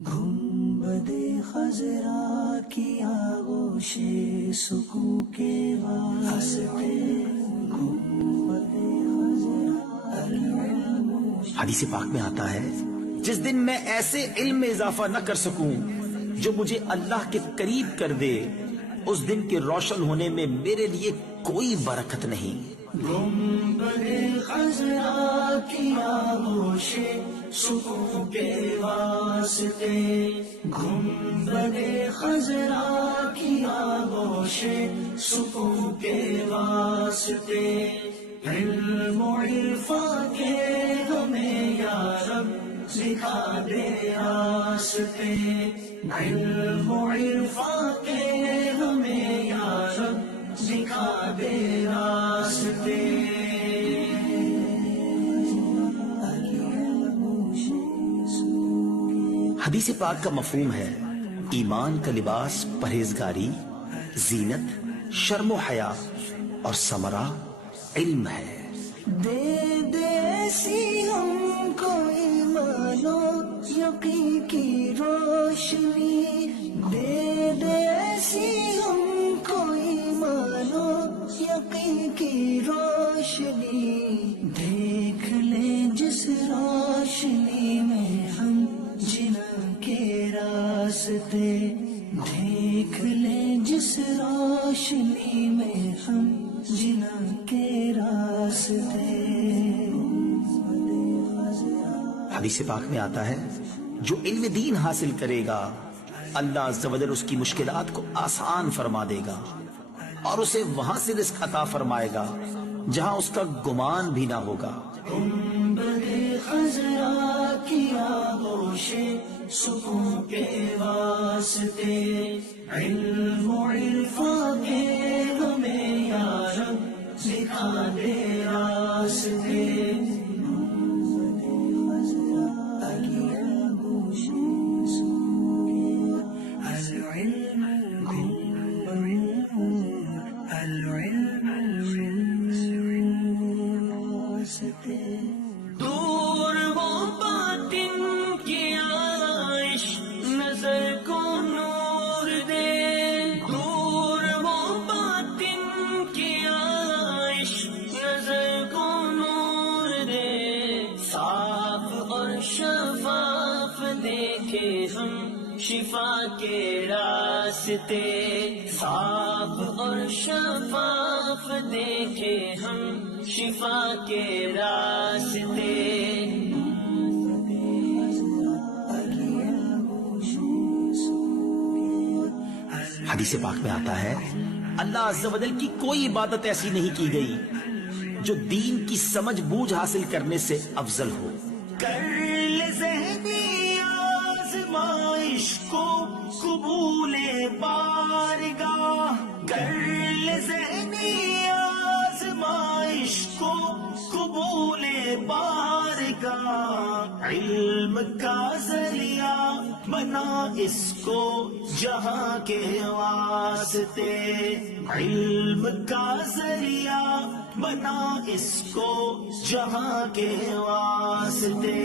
گنبدِ خضرا کی آغوش سکون کے واسطے گنبدِ خضرا۔ حدیث پاک میں آتا ہے جس دن میں ایسے علم میں اضافہ نہ کر سکوں جو مجھے اللہ کے قریب کر دے، اس دن کے روشن ہونے میں میرے لیے کوئی برکت نہیں۔ گنبدِ خضرا کی آغوش سکون کے واسطے گنبدِ خضرا کی آغوش سکون کے واسطے، علم و عرفان کے ہمیں یا رب دکھا دے راستے، علم و عرفان کے ہمیں یا رب دکھا دے راستے۔ حدیث پاک کا مفہوم ہے ایمان کا لباس پرہیزگاری، زینت، شرم و حیا اور ثمرہ علم ہے۔ دے دے ایسی ہم کو ایمان و یقین کی روشنی، دے دے ایسی ہم کو ایمان و یقین کی روشنی، دیکھ لیں جس روشنی میں ہم جناں کے راستے، دیکھ لیں جس روشنی میں ہم جناں کے راستے۔ حدیث پاک میں آتا ہے جو علم دین حاصل کرے گا اللہ عز و جل اس کی مشکلات کو آسان فرما دے گا اور اسے وہاں سے رزق عطا فرمائے گا جہاں اس کا گمان بھی نہ ہوگا۔ گنبدِ خضرا کی آغوش سکون کے واسطے، علم و عرفان کے ہمیں یا رب دکھا دے راستے۔ دور وہ باطن کی آئش نظر کو نور دے، دور وہ باطن کی آئش نظر کو نور دے، صاف اور شفاف دیکھے ہم شفا کے راستے، صاف اور شفاف دیکھے ہم شفا کے راستے۔ حدیث پاک میں آتا ہے اللہ عز و جل کی کوئی عبادت ایسی نہیں کی گئی جو دین کی سمجھ بوجھ حاصل کرنے سے افضل ہو۔ کر لے ذہنی آزمائش کو قبول بارگاہ، کر لے ذہنی آزمائش کو قبول بارگاہ، علم کا ذریعہ بنا اس کو جہاں کے واسطے، علم کا ذریعہ بنا اس کو جہاں کے واسطے۔